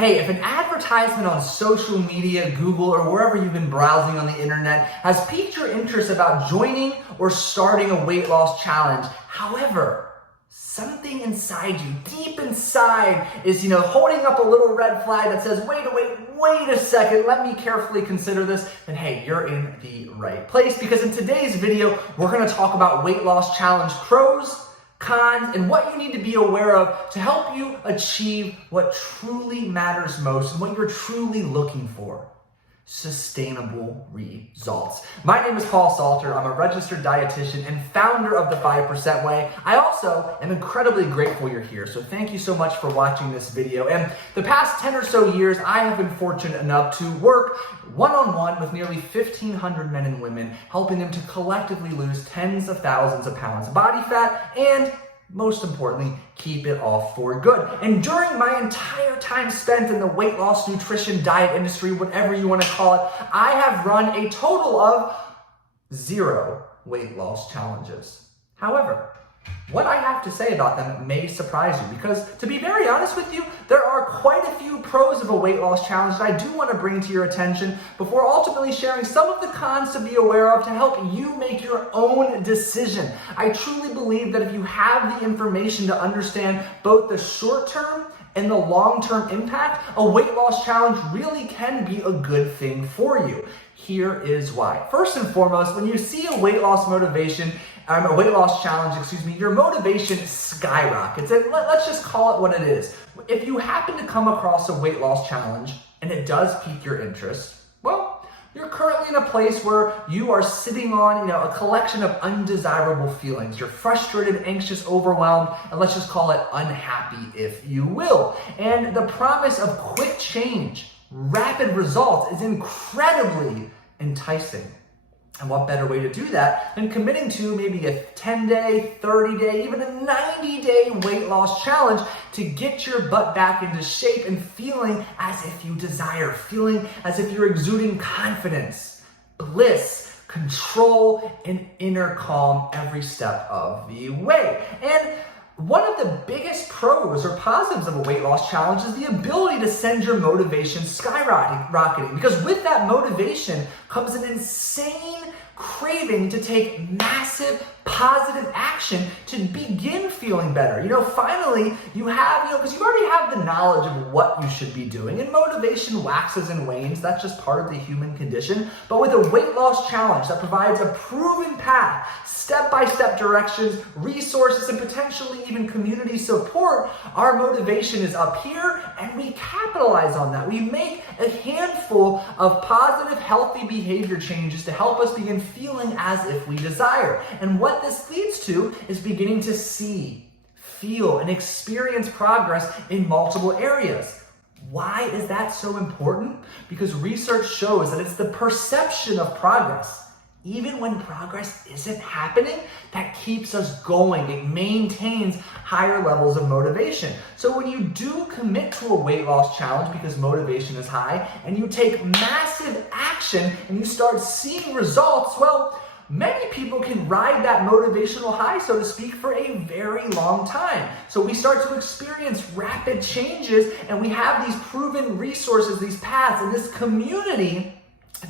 Hey, if an advertisement on social media, Google, or wherever you've been browsing on the internet has piqued your interest about joining or starting a weight loss challenge, however, something inside you, deep inside, is, holding up a little red flag that says, wait a second, let me carefully consider this, then hey, you're in the right place, because in today's video, we're gonna talk about weight loss challenge pros, cons, and what you need to be aware of to help you achieve what truly matters most and what you're truly looking for: sustainable results. My name is Paul Salter. I'm a registered dietitian and founder of The 5% Way. I also am incredibly grateful you're here, so thank you so much for watching this video. And the past 10 or so years, I have been fortunate enough to work one-on-one with nearly 1,500 men and women, helping them to collectively lose tens of thousands of pounds of body fat and, most importantly, keep it off for good. And during my entire time spent in the weight loss, nutrition, diet industry, whatever you want to call it, I have run a total of 0 weight loss challenges. However, what I have to say about them may surprise you, because to be very honest with you, there are quite a few pros of a weight loss challenge that I do want to bring to your attention before ultimately sharing some of the cons to be aware of to help you make your own decision. I truly believe that if you have the information to understand both the short-term and the long-term impact, a weight loss challenge really can be a good thing for you. Here is why. First and foremost, when you see a weight loss challenge, your motivation skyrockets. And let's just call it what it is. If you happen to come across a weight loss challenge and it does pique your interest, well, you're currently in a place where you are sitting on, a collection of undesirable feelings. You're frustrated, anxious, overwhelmed, and let's just call it unhappy, if you will. And the promise of quick change, rapid results is incredibly enticing. And what better way to do that than committing to maybe a 10-day, 30-day, even a 90-day weight loss challenge to get your butt back into shape and feeling as if you desire, feeling as if you're exuding confidence, bliss, control, and inner calm every step of the way. And one of the biggest pros or positives of a weight loss challenge is the ability to send your motivation skyrocketing, because with that motivation comes an insane craving to take massive positive action to begin feeling better. Finally, you have, because you already have the knowledge of what you should be doing, and motivation waxes and wanes. That's just part of the human condition. But with a weight loss challenge that provides a proven path, step-by-step directions, resources, and potentially even community support, our motivation is up here, and we capitalize on that. We make a handful of positive, healthy behavior changes to help us begin feeling as if we desire. And what this leads to is beginning to see, feel, and experience progress in multiple areas. Why is that so important? Because research shows that it's the perception of progress, even when progress isn't happening, that keeps us going. It maintains higher levels of motivation. So when you do commit to a weight loss challenge because motivation is high, and you take massive action and you start seeing results, well, many people can ride that motivational high, so to speak, for a very long time. So we start to experience rapid changes, and we have these proven resources, these paths, and this community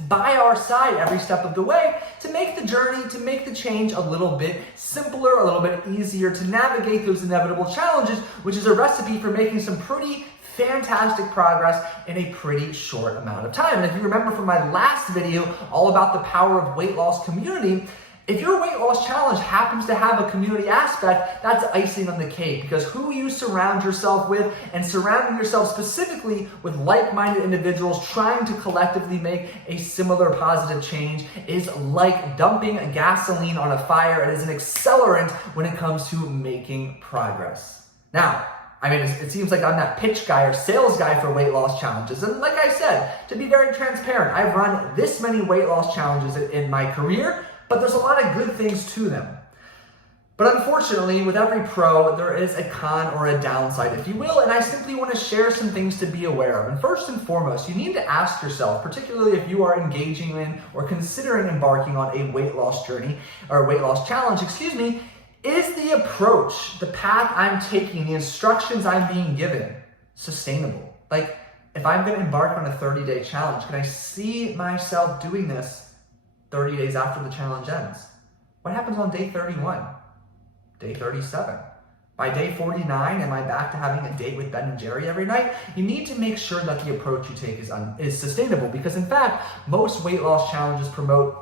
by our side every step of the way to make the journey, to make the change a little bit simpler, a little bit easier to navigate those inevitable challenges, which is a recipe for making some pretty fantastic progress in a pretty short amount of time. And if you remember from my last video all about the power of weight loss community, if your weight loss challenge happens to have a community aspect, that's icing on the cake, because who you surround yourself with, and surrounding yourself specifically with like-minded individuals trying to collectively make a similar positive change, is like dumping gasoline on a fire. It is an accelerant when it comes to making progress. Now, it seems like I'm that pitch guy or sales guy for weight loss challenges. And like I said, to be very transparent, I've run this many weight loss challenges in my career, but there's a lot of good things to them. But unfortunately, with every pro, there is a con or a downside, if you will, and I simply want to share some things to be aware of. And first and foremost, you need to ask yourself, particularly if you are engaging in or considering embarking on a weight loss journey or a weight loss challenge, is the approach, the path I'm taking, the instructions I'm being given, sustainable? Like, if I'm going to embark on a 30-day challenge, can I see myself doing this 30 days after the challenge ends? What happens on day 31? Day 37? By day 49, am I back to having a date with Ben and Jerry every night? You need to make sure that the approach you take is sustainable, because in fact, most weight loss challenges promote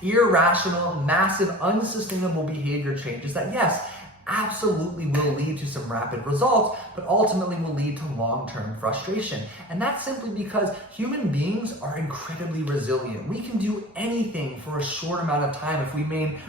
irrational, massive, unsustainable behavior changes that, yes, absolutely will lead to some rapid results, but ultimately will lead to long-term frustration. And that's simply because human beings are incredibly resilient. We can do anything for a short amount of time if we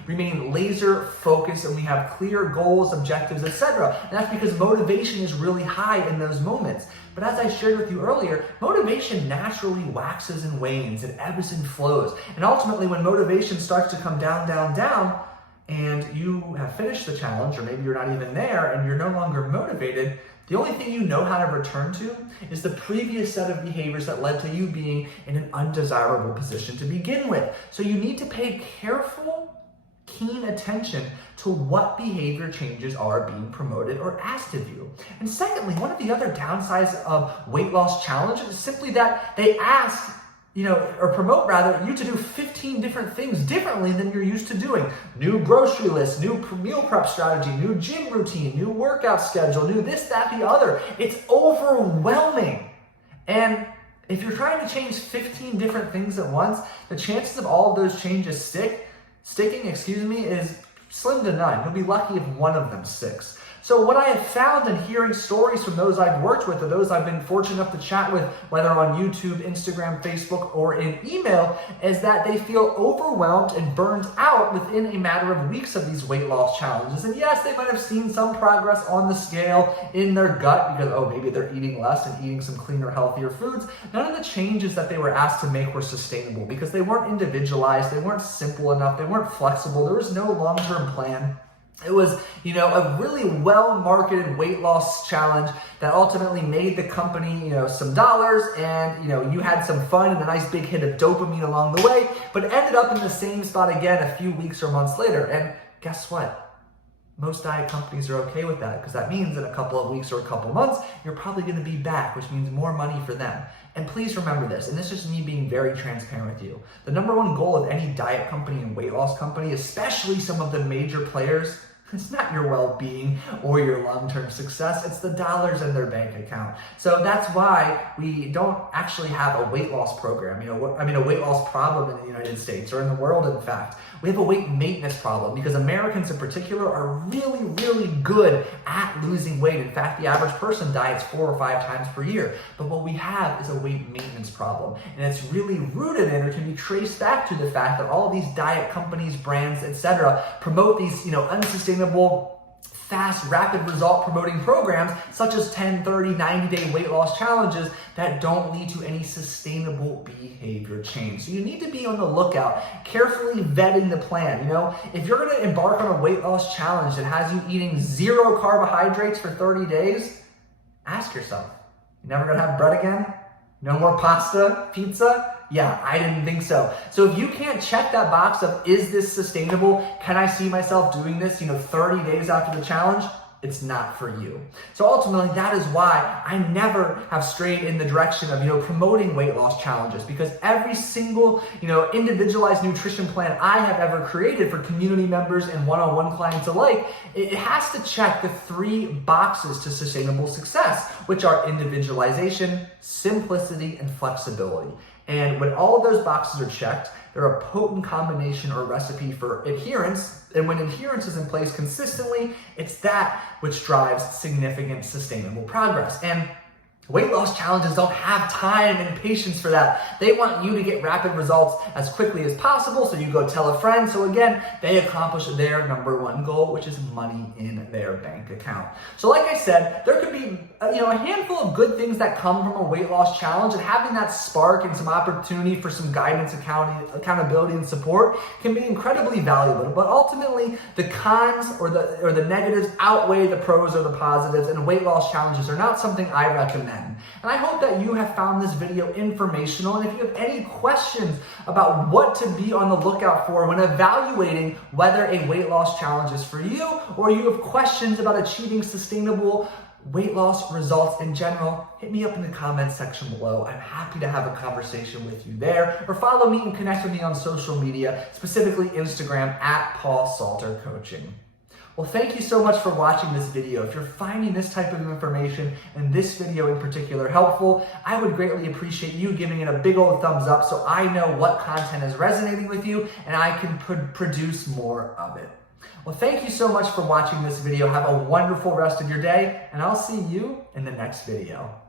remain laser focused and we have clear goals, objectives, etc. And that's because motivation is really high in those moments. But as I shared with you earlier, motivation naturally waxes and wanes, it ebbs and flows. And ultimately, when motivation starts to come down, and you have finished the challenge, or maybe you're not even there and you're no longer motivated, the only thing you know how to return to is the previous set of behaviors that led to you being in an undesirable position to begin with. So you need to pay careful, keen attention to what behavior changes are being promoted or asked of you. And secondly, one of the other downsides of weight loss challenges is simply that they ask or promote rather, you to do 15 different things differently than you're used to doing. New grocery list, new meal prep strategy, new gym routine, new workout schedule, new this, that, the other. It's overwhelming. And if you're trying to change 15 different things at once, the chances of all of those changes sticking, is slim to none. You'll be lucky if one of them sticks. So what I have found in hearing stories from those I've worked with or those I've been fortunate enough to chat with, whether on YouTube, Instagram, Facebook, or in email, is that they feel overwhelmed and burned out within a matter of weeks of these weight loss challenges. And yes, they might have seen some progress on the scale in their gut because, maybe they're eating less and eating some cleaner, healthier foods. None of the changes that they were asked to make were sustainable because they weren't individualized, they weren't simple enough, they weren't flexible, there was no long-term plan. It was, a really well-marketed weight loss challenge that ultimately made the company, some dollars, and, you had some fun and a nice big hit of dopamine along the way, but ended up in the same spot again a few weeks or months later. And guess what? Most diet companies are okay with that because that means in a couple of weeks or a couple of months, you're probably going to be back, which means more money for them. And please remember this, and this is me being very transparent with you. The number one goal of any diet company and weight loss company, especially some of the major players, it's not your well-being or your long-term success, it's the dollars in their bank account. So that's why we don't actually have a weight loss program, a weight loss problem in the United States or in the world, in fact. We have a weight maintenance problem because Americans in particular are really, really good at losing weight. In fact, the average person diets 4 or 5 times per year. But what we have is a weight maintenance problem. And it's really rooted in or can be traced back to the fact that all of these diet companies, brands, etc. promote these, unsustainable, fast, rapid result promoting programs such as 10, 30, 90-day weight loss challenges that don't lead to any sustainable behavior change. So you need to be on the lookout, carefully vetting the plan. If you're going to embark on a weight loss challenge that has you eating 0 carbohydrates for 30 days, ask yourself, you never going to have bread again? No more pasta, pizza? Yeah, I didn't think so. So if you can't check that box of, is this sustainable? Can I see myself doing this, 30 days after the challenge? It's not for you. So ultimately, that is why I never have strayed in the direction of, promoting weight loss challenges, because every single, individualized nutrition plan I have ever created for community members and one-on-one clients alike, it has to check the 3 boxes to sustainable success, which are individualization, simplicity, and flexibility. And when all of those boxes are checked, they're a potent combination or recipe for adherence. And when adherence is in place consistently, it's that which drives significant sustainable progress. And weight loss challenges don't have time and patience for that. They want you to get rapid results as quickly as possible, so you go tell a friend. So again, they accomplish their number one goal, which is money in their bank account. So like I said, there could be a handful of good things that come from a weight loss challenge, and having that spark and some opportunity for some guidance, accountability, and support can be incredibly valuable. But ultimately, the cons or the negatives outweigh the pros or the positives, and weight loss challenges are not something I recommend. And I hope that you have found this video informational. And if you have any questions about what to be on the lookout for when evaluating whether a weight loss challenge is for you, or you have questions about achieving sustainable weight loss results in general, hit me up in the comments section below. I'm happy to have a conversation with you there, or follow me and connect with me on social media, specifically Instagram at Paul Salter Coaching. Well, thank you so much for watching this video. If you're finding this type of information and this video in particular helpful, I would greatly appreciate you giving it a big old thumbs up so I know what content is resonating with you and I can produce more of it. Well, thank you so much for watching this video. Have a wonderful rest of your day, and I'll see you in the next video.